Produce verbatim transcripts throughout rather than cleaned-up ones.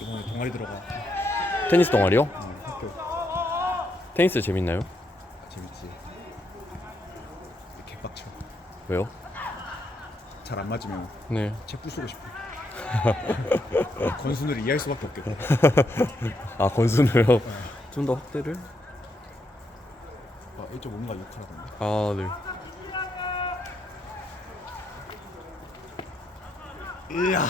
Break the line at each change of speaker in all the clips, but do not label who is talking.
오늘 동아리 들어가.
테니스 동아리요?
응, 학교.
테니스 재밌나요?
재밌지. 개빡쳐.
왜요?
잘 안 맞으면
네.
책 부수고 싶어. 권순우를 이해할 수밖에 없겠다.
아 권순우요? 좀 더 확대를?
아, 일 점 오인가 육 하라던데.
아 네.
이야.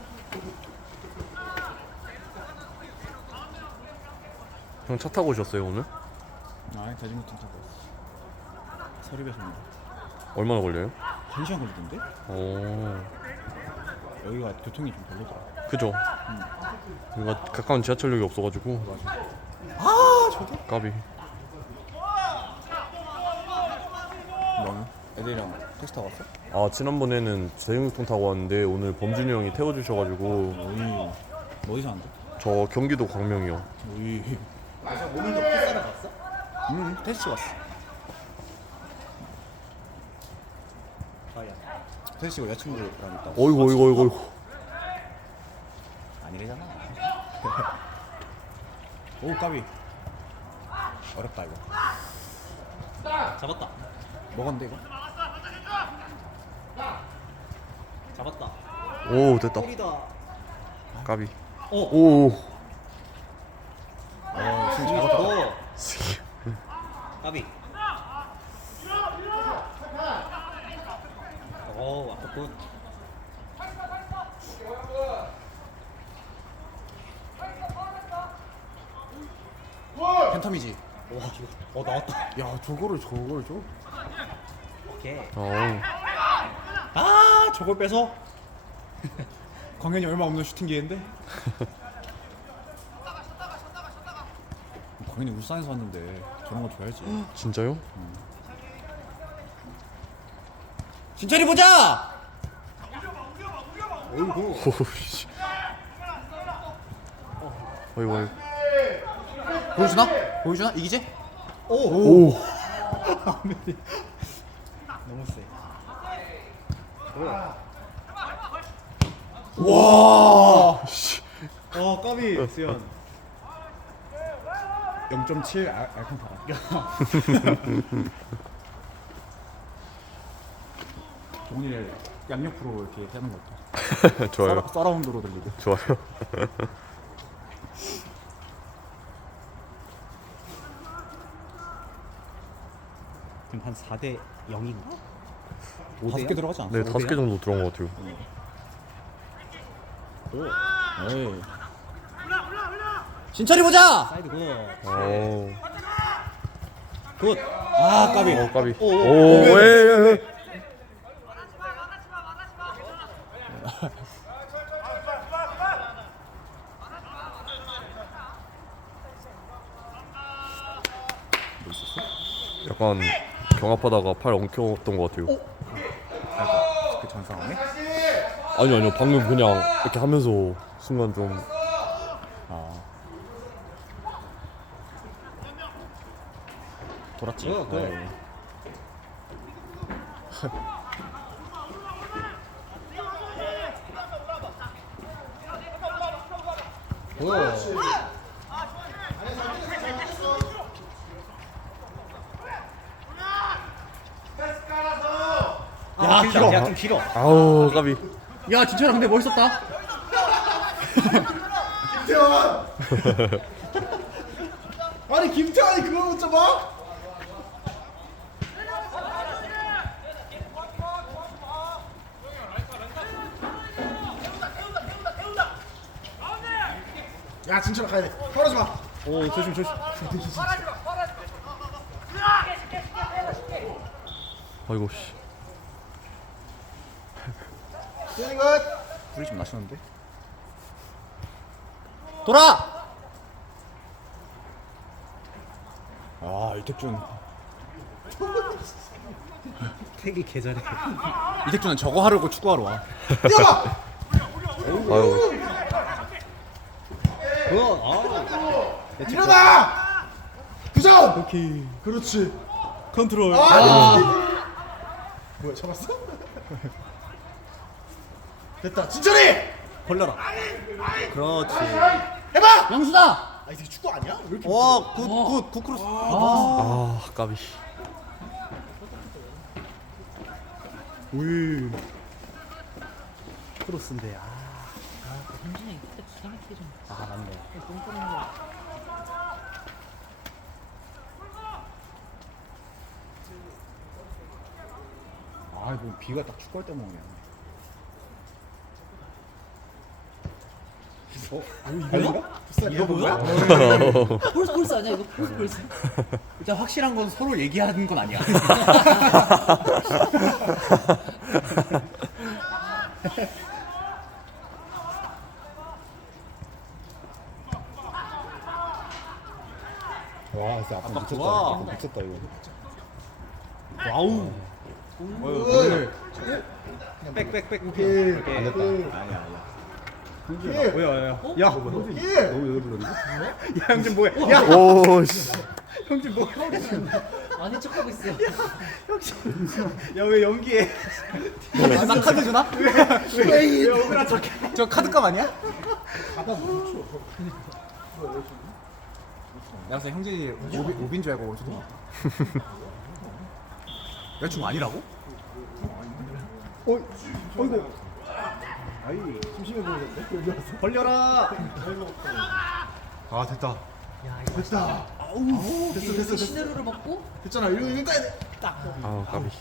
형 차 타고 오셨어요 오늘?
아, 대중교통 타고 왔어. 서울에서 온다.
얼마나 걸려요?
한 시간 걸리던데?
오
여기가 교통이 좀 별로더라.
그죠? 여기가 가까운 지하철역이 없어가지고
맞아. 아, 저게?
까비.
너는? 애들이랑 택시 타고 왔어?
아 지난번에는 대중교통 타고 왔는데 오늘 범준이 형이 태워주셔가지고.
어이. 너 어디서 왔는데?
저 경기도 광명이요.
어이. 그래서 오늘도 택시를 갔어? 응, 택시 왔어. 아야. 택시가 여자친구랑 있다고.
어이구 어이구 어이구 어이구.
아니래잖아. 오, 까비. 어렵다 이거.
잡았다.
먹었는데 이거?
잡았다.
오 됐다.
뿌리다.
까비.
오.
오.
어, 지금 잘 봤다.
오. 까비. 오, 아까 굿.
팬텀이지.
와, 이거. 어, 나왔다.
야, 저거를 저걸 줘?
오케이.
어.
아, 저걸 빼서?
광현이 얼마 없는 슈팅 기회인데? 광현이 울산에서 왔는데 저런 거 줘야지.
진짜요?
진철이 보자. 어이구.
오씨. 어이구 어이구.
보여주나? 보여주나? 이기지?
오.
오.
너무 세.
와.
어, 까비. 수현.
영 점 칠 알, 알칸타라. 종훈이를 양옆으로 이렇게 하는 것 같아.
좋아요.
서라, 서라운드로 들리고.
좋아요.
지금 한 사 대 영인가?
다섯 개 들어가지 않았어?
네 다섯 개 정도 들어온 것 같아요.
에이.
진철이 보자. 사이드 굿.
오.
굿.
아, 까비.
어 까비.
오, 오,
오.
오,
에, 에, 에. 약간 경합하다가 팔 엉켰던 것 같아요.
그 전상황에?
아니요 아니요 방금 그냥 이렇게 하면서 순간 좀.
아. 돌았지?
어, 그래.
네.
굿. 야, 길어. 야, 좀 길어.
아우 까비.
야, 진철아 근데 멋있었다.
김태환! 아니 김태환이 그걸 못 잡아? 야 진철아 가야 돼. 떨어지 마.
오, 조심 조심.
아이고 씨.
세리 굿. 불이 좀 나시는데?
돌아.
아 이택준.
택이 개 잘해.
이택준은 저거 하려고 축구하러 와.
아유.
굿. 아.
일어나! 구점!
오케이.
그렇지.
컨트롤.
아! 뭐야 잡았어? 됐다 진철이!
벌려라. 그렇지.
해봐!
영수다.
아 이게 축구 아니야? 왜 이렇게
와, 굿, 굿, 굿 크로스.
아, 까비.
울. 크로스인데. 아,
현진이 그때 기가 막히게 좀
아 맞네.
똥꼬는 거.
아 이거 비가 딱 축구할 때만 오냐. 어? 이거인가?
이거 뭐야?
폴스 폴스 아니야 이거 폴스 폴스.
일단 확실한 건 서로 얘기하는 건 아니야.
와 진짜 아빠
아빠
미쳤다.
좋아.
아빠 미쳤다 이거.
와우.
오.
백백백.
오케이.
오케이.
안 됐다.
아니야 아니야.
예.
뭐야 뭐야.
어?
야.
예. 너무 여기 불렀는데?
야 형준 뭐야? 야
오, 씨.
형준 뭐?
아닌 척하고 있어.
야 왜 연기해? 나 카드 주나? 왜? 왜 억울한 척해? 저 카드값 아니야? 내가 봤을 때 형진이 오비, 오비인 줄 알고 저도 여자친구 아니라고?
어, 어이구. 아이, 심심해 보이는데?
벌려라!
아, 됐다.
야 이거
됐다.
아우
됐어, 됐어, 됐어.
시네로를 먹고
됐잖아. 이거 이거까지 돼.
딱.
아, 까비.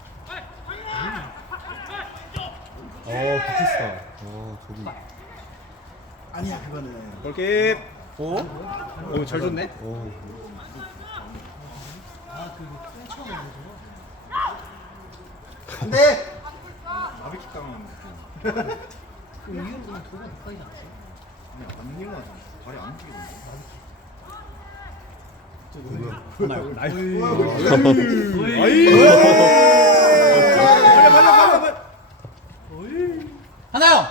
어, 비티스타. 어, 저기. 아니야, 그거는.
골킵! 오? 오, 잘 줬네?
오.
아 그리고 맨 처음에 뭐죠?
안 돼! 바비킥 당한 느낌.
그 이후로는 도가 가까이 지 않았어?
아니, 안 밀려나잖아. 발이 안 움직이는데.
하나요. 나이스.
어이.
빨리 빨리 빨리 빨리. 하나요.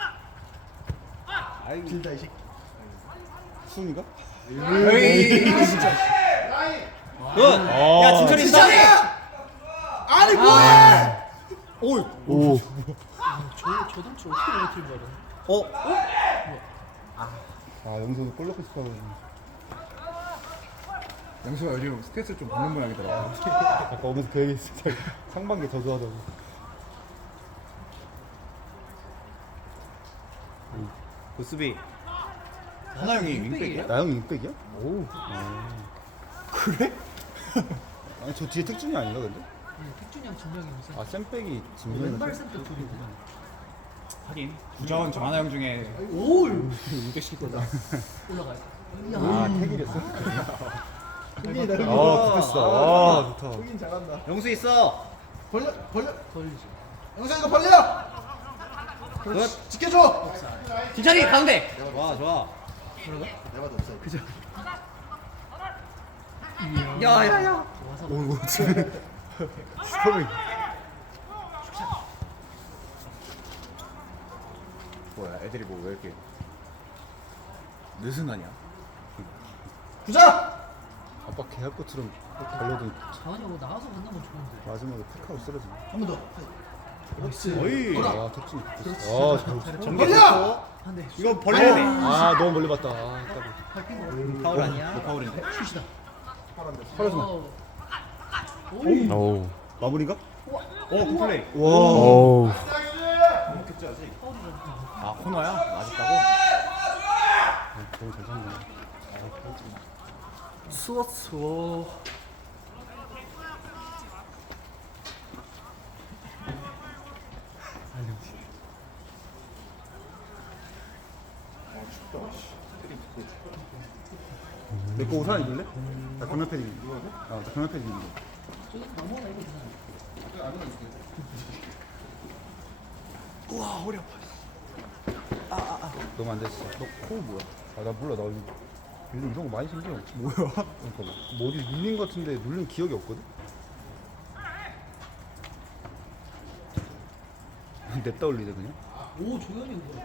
아이, 길다, 이 새끼. 수은이가?
어이. 진짜. 굿. 야 진철이 있다.
아니, 뭐해!
오.
오.
저 저동치 어떻게 넘어뜨린 거야?
어?
아, 영수는 골 넣고 싶어가지고. 영수가 요즘 스트레스를 좀 받는 모양이더라. 아까 오면서 그 얘기 했을 때 상반기 더 좋아하다고.
굿 수비. 하나 형이 윙백이야?
나영이 육백이야? 오. 그래? 아니, 저 뒤에 특준이 아닌가, 근데?
택준이랑 진명이 무슨
아, 쌤백이 진명이.
왼발 센터 둘이구나.
하긴. 구자원 정하나 형 중에
오
윙백 시킬 거다.
올라가요.
아, 태길이었어? 흑인이다,
아, 됐어. 아, 좋다.
흑인 잘한다.
영수 있어.
벌려, 벌려.
걸리지.
영수 이거 벌려!
굿.
지켜줘!
진철이 가운데. 좋아 좋아.
들어가?
내가 더 없어. 그죠?
야야야.
와서
오, 이거 지금. 스토리.
뭐야 애들이 뭐 왜 이렇게 느슨하냐?
부자! 아빠 개학꽃처럼 달려도
자원이 뭐 나가서 만나면 좋은데.
마지막에 픽하고 쓰러지네. 한 번 더. 그렇지.
어이.
아, 덕진이. 아, 잘.
전개
벌려!
좋고.
한대.
이거 벌려야 돼.
아, 너무 멀리 봤다. 아, 까비.
밟힌 거.
파울 아니야? 뭐 파울인데?
슛이다.
파란색.
어.
오.
마무리인가?
오 굿플레이.
와.
오.
아 코너야? 맞았다고?
너무 잘 쳤네.
수워 수워.
내거 옷 하나 입을래? 나 건너 패딩 입어. 아, 나 건너 패딩 입어.
저기 넘어가 이거 그냥.
우와, 허리 아파. 아, 아, 아. 너무 안 됐어. 너 코 뭐야? 아, 나 몰라. 나 요즘 이런 거 많이 생겨. 뭐야? 그러니까 뭐 어디 눌린 것 같은데 눌린 기억이 없거든? 냅다 올리네 그냥.
오 조현이 이거.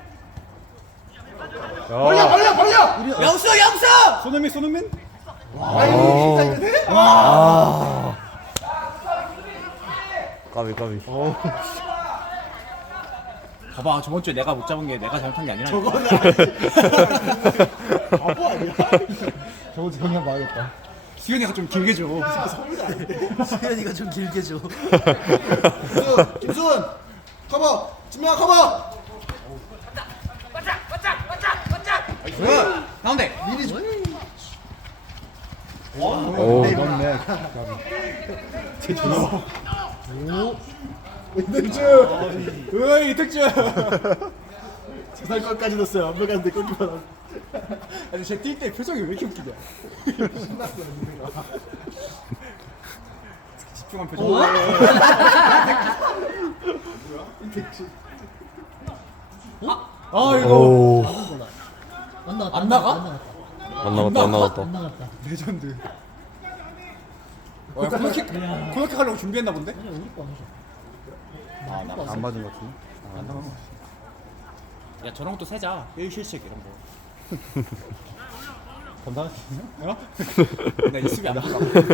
벌려 벌려 벌려!
영수 영수!
손흥민 손흥민?
아. 까비, 까비.
어.
봐봐 저번 주에 내가 못 잡은 게 내가 잘못한 게 아니라. 저거는
바보 아니야? 저거 정말 망했다.
수현이가 좀 길게 줘.
수현이가 좀 길게 줘.
김순! 김순! 커버! 진명아 커버!
가운데.
오.
네, 맞네. 이득주!
으이 이특주.
세살 것까지 넣었어요. 완벽한데 골키퍼.
아니 쟤뛸 때 표정이 왜 이렇게 웃기냐.
신났어.
집중한 표정. 아 이거
오.
안 나갔다.
안 나가?
안 나갔다.
안 나갔다 안 나갔다.
안 나갔다.
레전드. 어, 야, 코너킥 코너킥 하려고 준비했나 본데?
아니 우리 거 아니죠.
아, 나
안 맞은 것 같은데?
안 나간 거 같아. 야 저런 것도 세자. 일 실책 이런 거.
감당할 수 있냐?
어? 나 이수비 안 나가.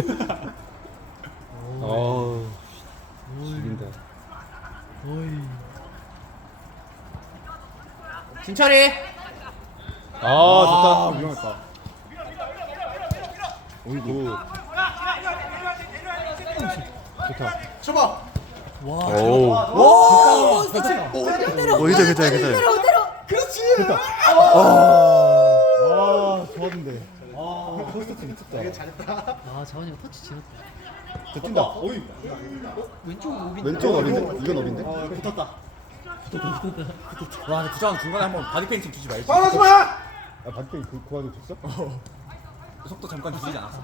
아.
죽인다.
오이.
진철이.
아,
아,
좋다.
위험했다.
오이구. 좋다.
쳐봐.
오.
오. 그렇지.
어 괜찮아 괜찮아 괜찮아.
그렇지.
아, 좋았는데. 아, 포스트 미쳤다.
아 자원이가 터치 지렸다.
뛴다. 어이.
왼쪽 오빈.
왼쪽 업인데? 이건 업인데?
붙었다. 와, 근데 부장 중간에 한번 바디 페인팅 주지 말지.
빠하지 마! 아, 반대 그 고아도 줬어?
속도 잠깐 주지 않았어.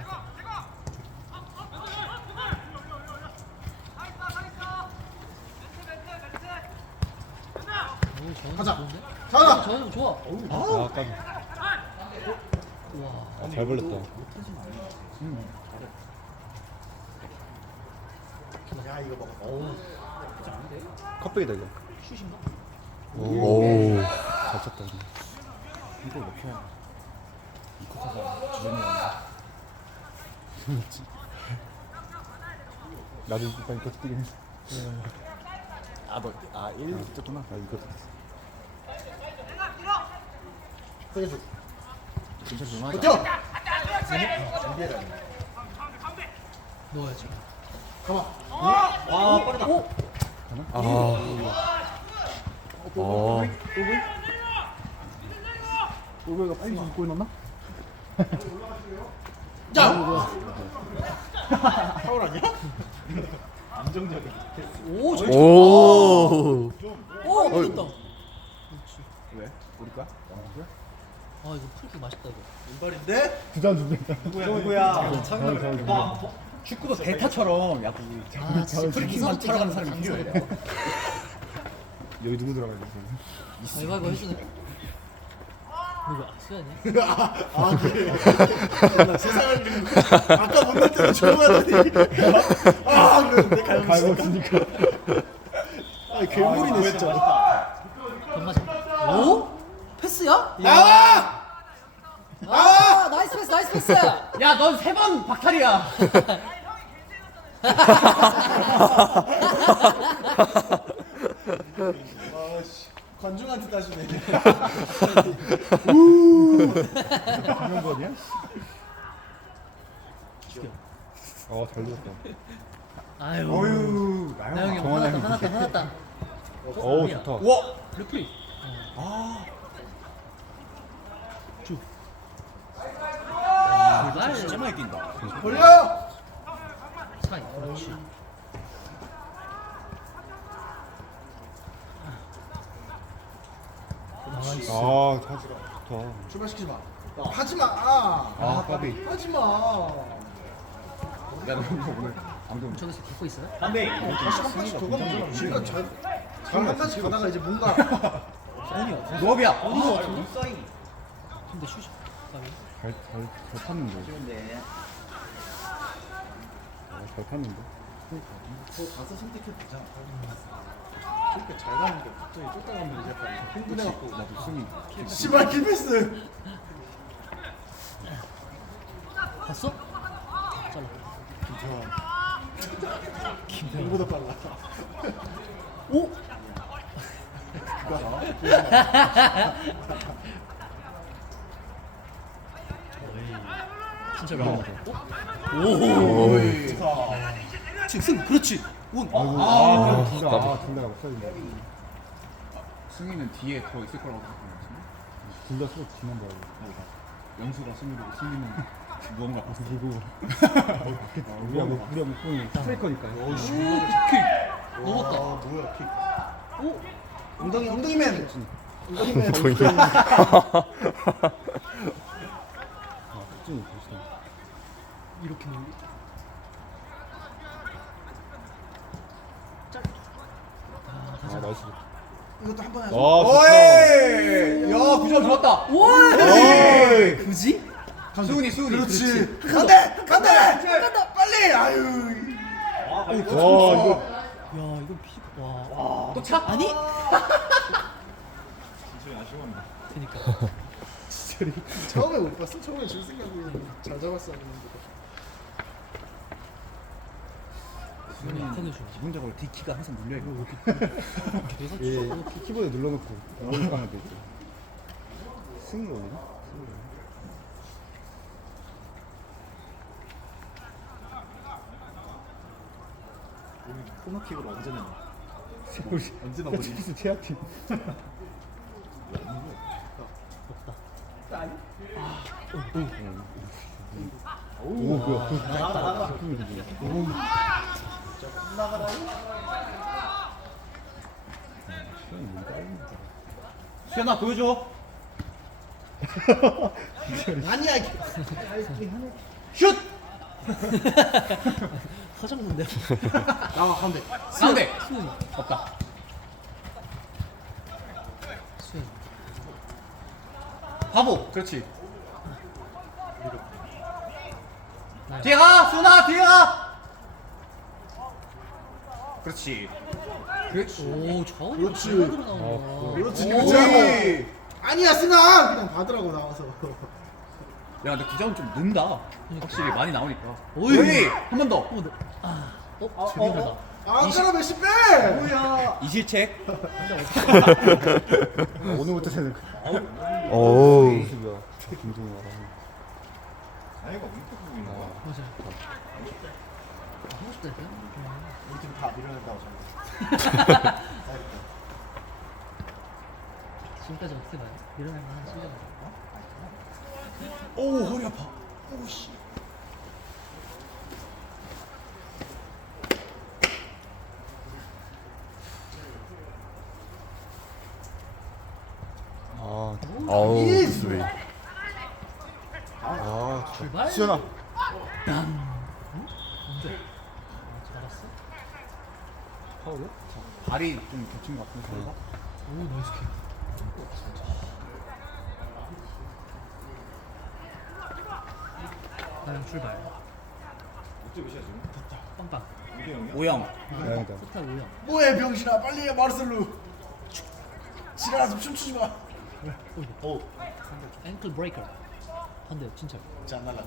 가자. 좋은데?
가자!
자원이 좋아.
아, 까비.
와.
아, 잘 벌렸다. 컵백이다, 이거.
슛인가?
오.
잘 쳤다, 이거.
이걸 넣혀. 이코카가 주전이 왔네.
나도 일단 이거 뛰긴 했어.
아, 뭐, 아, 일 떴구나.
아, 이거
진짜 조용하자.
뛰어!
넣어야지.
와, 빠르다. 오!
아. 어.
오베가 빨리 골 넣나?
오 잘.
오.
오 이겼다.
왜? 우리 거야?
아 이거 풀킥 맛있다 이거.
두잔 준비했다.
누구야?
자,
축구도 대타처럼 야구
아 진짜
프리킥만 차러 가는 사람이 필요해.
여기 누구 들어가 있어?
이거 이거 해주네. 누가 수현이?
아까 못 날 때는 조용하더니. 아, 그래. 갈고 있으니까. 아, 괴물이네, 진짜.
건마자. 오? 패스야?
나와!
아 나이스 패스 나이스 패스.
야, 넌 세 번 박탈이야.
관중한테 따지네. 이런 거냐? 어, 잘 들었다.
아유.
어유,
나영이 형
정환이
화났다
형이
화났다 화났다.
오, 좋다.
와,
레프리.
아,
날
진짜 많이 뛴다.
벌려!
차이. 그렇지. 나이스.
아, 타지가 좋다.
출발시키지 마. 하지 마. 아,
아, 까비.
하지 마.
야, 너 오늘 방금
저기서 듣고 있어요?
안돼.
다시 한 번씩 더 가면 그러니까 잘, 잘한 번씩 가다가 이제 뭔가
아니야.
노업이야.
어디서 왔어? 근데 슛이. 까비.
잘, 잘, 잘 탔는데. 아, 잘 탔는데.
더 가서 선택해도 되잖아. 그러니까 잘 가는 게 갑자기 쫓아가면 이제 약간 흥분해갖고
나도 승이.
씨발 킬패스.
봤어? 잘라.
김태환. 우리보다 빨라.
오? 진짜 왜 안 오. 승 그렇지. 운.
아, 둘다 아, 둘다 없어진다.
승희는 뒤에 더 있을 거라고 생각하는
둘다 서로 뒤만 봐야 돼.
영수가 승희고 승희는 무언가 봤어.
그리고 우리가 뭐 우리가 목공이 스트라이커니까.
킥. 넘었다.
아 뭐야 킥.
오.
엉덩이 엉덩이맨. 엉덩이맨.
보이네.
아, 특징이 보시다.
이렇게 놀.
아, 나이스.
이것도 한 번에 하자.
와,
오이! 야, 구절 좋았다.
오이!
굳이?
수훈이 수훈이.
그렇지. 간대 간대 간다 빨리. 아유.
와, 이거
야 이건 피. 와.
또 차?
아니?
진짜 아쉬웠네.
그니까.
처음에 못 봤어. 처음에 줄 생각이 잘 잡았어.
수훈이 약하게 줘.
기본적으로 D키가 항상 눌려 있고.
계속
예,
쳐.
키- 키보드 눌러놓고 나오면 되죠. 승로 올리나?
코너킥으로 언제 내나?
승로.
언제 나오지?
치키스 최악팀. 오, 뭐야?
나갔다 나갔다.
수현아 보여줘.
아니야. 이게.
슛!
터졌는데.
나와 가운데.
가운데.
수훈이.
없다.
수훈.
바보. 그렇지.
나야.
뒤에 가, 수훈아 뒤에 가. 그렇지. 그렇지.
오 좌우.
그렇지.
잘 들어가고.
그렇지.
오이.
그렇지. 아니야 승아 그냥 받으라고 나와서.
야, 근데 구장은 좀 는다. 확실히 많이 나오니까.
오이.
한 번 더.
어, 너- 아. 어, 저기하다.
아까라 몇십 배.
뭐야? 이실책.
오늘부터 되는 그
어우.
모습이야. 김동희가.
맞아. 하고 싶다 했어요?
우리 팀 다 밀어낸다고 전부.
지금까지 어떻게 봐요? 이러면 한 실력.
오, 허리 아파. 오 씨.
아,
아우 스윗.
아,
출발.
수연아.
언제? 아, 잘했어?
파울이야?
발이 좀 겹친 것 같은데. 서로가?
오, 나이스 킥. 나랑 출발.
어째 몇이야 지금?
빵빵.
이게 형이야?
오영.
다행이다.
스타 오영.
뭐해 병신아 빨리 해 마르셀루. 지랄아서 춤추지 마. 오.
앵클 브레이커. 반대 진찰.
자 날라.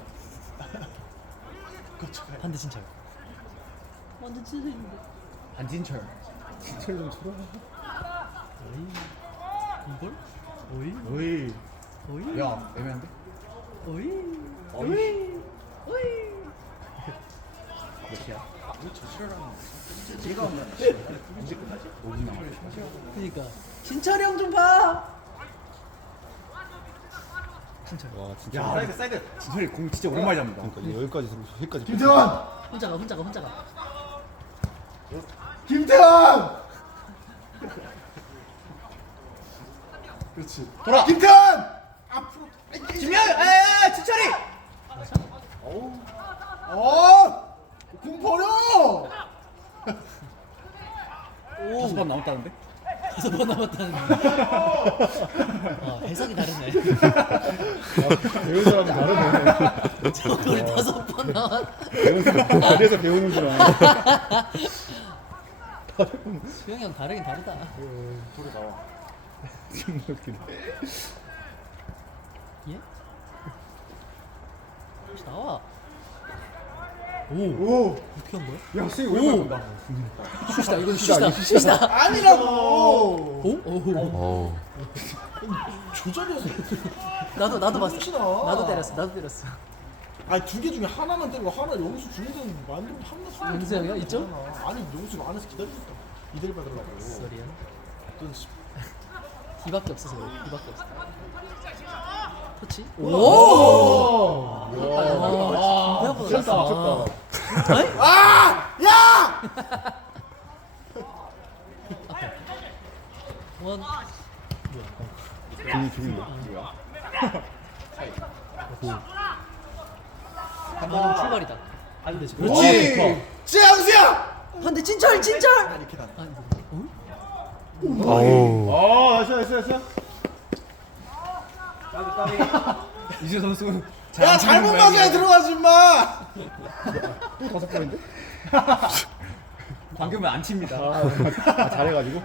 거쳐가.
반대 진찰. 완전 찢어있는데.
안진철.
진철 좀 쳐라.
어이. 이걸? 어이.
오이.
어이.
야, 애매한데?
어이. 어이. 어이.
몇이야?
왜저 지랄하는 거지?
제가 온다. 언제 끝나지? 오 분 남았어.
그니까 진철이 형 좀 봐. 진철.
와, 진짜.
야, 사이드 사이드. 진철이 공 진짜 오랜만에 잡는다.
그러니까 여기까지 들어, 여기까지.
김태환.
혼자가 혼자가 혼자가.
김태환. 그렇지.
돌아.
김태환. 앞으로.
김현, 에, 진철이.
맞아?
어. 공 버려.
다섯 번 남았다는데?
다섯 번 남았다는. 아 해석이 다르네.
배운 사람은 다르네.
저걸 다섯 번 남았.
배운 사람, 그래서 배우는구나.
수영이 형 다르긴 다르다.
소리 나와.
정말 웃기네.
예? 혹시 나와?
오.
어떻게 한 거야?
야 스윙 오랜만에 본다.
슛이다. 이건 슛이다. 슛이다.
아니라고.
오? 오.
어.
조절해서.
나도 나도 봤어.
슛이다.
나도 때렸어. 나도 때렸어.
아니 두 개 중에 하나만 때리고 하나 영수 주는 데는 만들면 하나 주는
영수 형이요? 있죠?
아니 영수가 안에서 기다리니까 이대를 받으려고.
소리야.
돈 씨.
이밖에 없어서 그래. 이밖에 없어. 터치?
오.
와.
미쳤다. 미쳤다.
아! 야!
원.
기분이 기분이
방금 출발이다. 안 되지.
그렇지. 지영수야.
반대 진철 진철.
이렇게 다.
아니
아우.
아 나이스 나이스 나이스.
이재 선수.
야 잘못 맞아야 들어가지 마.
또 다섯 번인데?
방금은 안 칩니다.
아, 아 잘해가지고.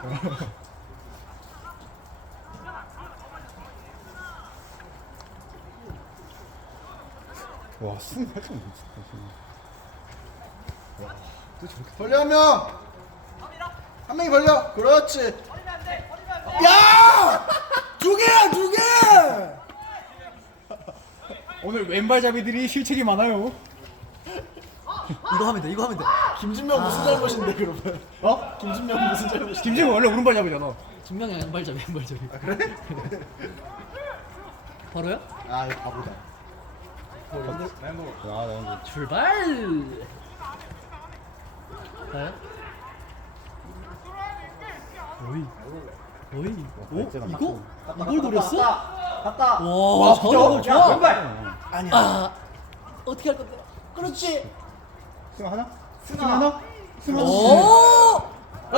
와 스윙 살짝 미쳤다.
벌려 한 명. 한 명이 벌려. 그렇지. 야! 두 개야 두 개.
오늘 왼발잡이들이 실책이 많아요.
이거 하면 돼. 이거 하면 돼.
김진명 무슨 잘못인데 그러면? 어? 김진명 무슨 잘못인데?
김재훈 원래 오른발잡이잖아.
증명이 왼발잡이 왼발잡이. 아 그래? 바로야?
아 이거 바보다.
아 나
출발. 가요? 오이. 오이. 오? 이거? 이걸 노렸어?
갔다.
와, 저거 좋아.
왼발.
아니야.
아, 어떻게 할 건데? 그렇지.
스윙 하나? 스윙 하나? 스윙 하나?
오!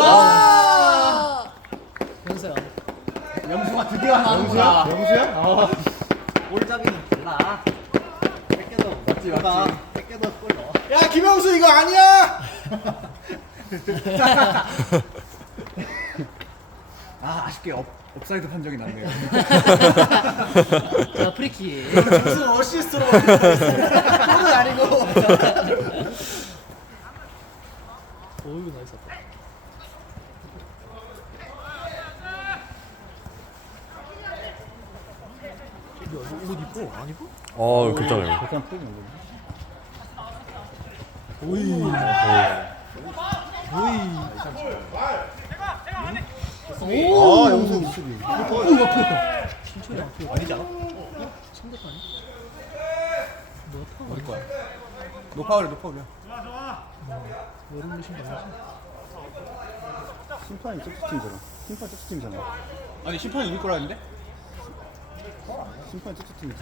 와! 연서야.
영수가 드디어 하나
영수야?
하는구나.
영수야? 아
볼잡이는 달라. 뺏겨도
맞지, 맞지.
뺏겨도 골 넣어.
야 김영수 이거 아니야.
아 아쉽게 업, 업사이드 판정이 났네요.
자, 프리킥.
무슨 어시스트로 골은 아니고.
오이구 나이스다. 옷 입고 안 입고?
아 괜찮아요.
그냥 풀리는 거지.
오!
아 영수 수비.
오, 옆에. 진철이 앞에.
아니지 않아?
상대가 아니야? 뭐야, 파워?
어디 거야? 노파울이야 노파울이야.
여름 무신 거 아니지?
심판이 쩍쩍팀이잖아. 심판 쩍쩍팀이잖아.
아니 심판이 이길 거라는데?
심판이 쩍쩍팀이지.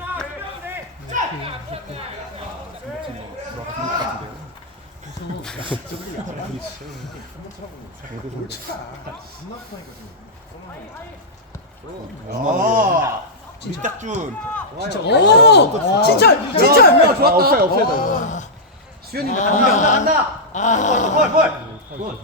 아 진딱준.
진짜. 오! 진철! 진철!
아 없어요 없어요.
수현이가 간다 간다.
아.
골 골.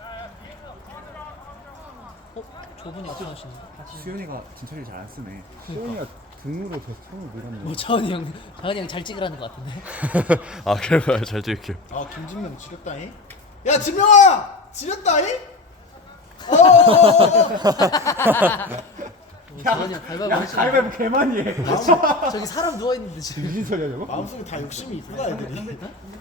어? 저분이 앞서가시네.
수현이가 진철이 잘 안 쓰네.
소영이가 등으로 계속 창을 밀었네.
뭐 차은이 형, 차은이 형 잘 찍으라는 것 같은데.
아 그래요. 잘 찍을게요.
아 김진명 지렸다잉. 야 진명아 지렸다잉. 어.
차은이 형 가위바위보 하시네.
가위바위보 개많이 해.
저기 사람 누워 있는데 지금.
무슨 소리야 저거?
마음속에 다 욕심이 있구나 애들이.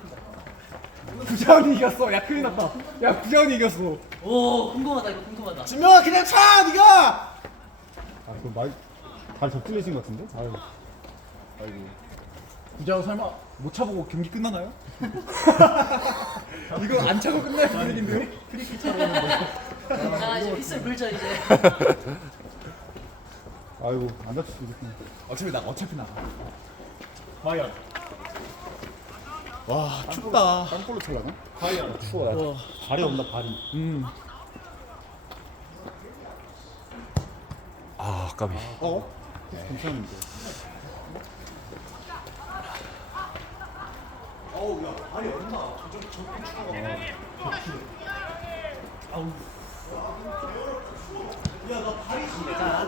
구자원이 이겼어. 야 큰일 났다. 야 구자원이 이겼어.
오, 궁금하다 이거 궁금하다.
진명아 그냥 차 네가.
아 그거 말 발 접질리신 것 같은데? 아유.
구자원 설마 못 차보고 경기 끝나나요? 이거 안 차고 끝날 분위기인데요?
자, 이제 휘슬 불죠 이제.
아이고 안 다칠 수 있겠네.
어차피 나 어차피 나. 과연. 와 춥다.
땅볼로 찰라나?
과연.
추워. 나 발이 온다 발이.
음.
아 까비.
어? 괜찮은데.
어우 야 발이 얼마? 저저 저렇게 추가가.
아우.
야나 발이 진짜.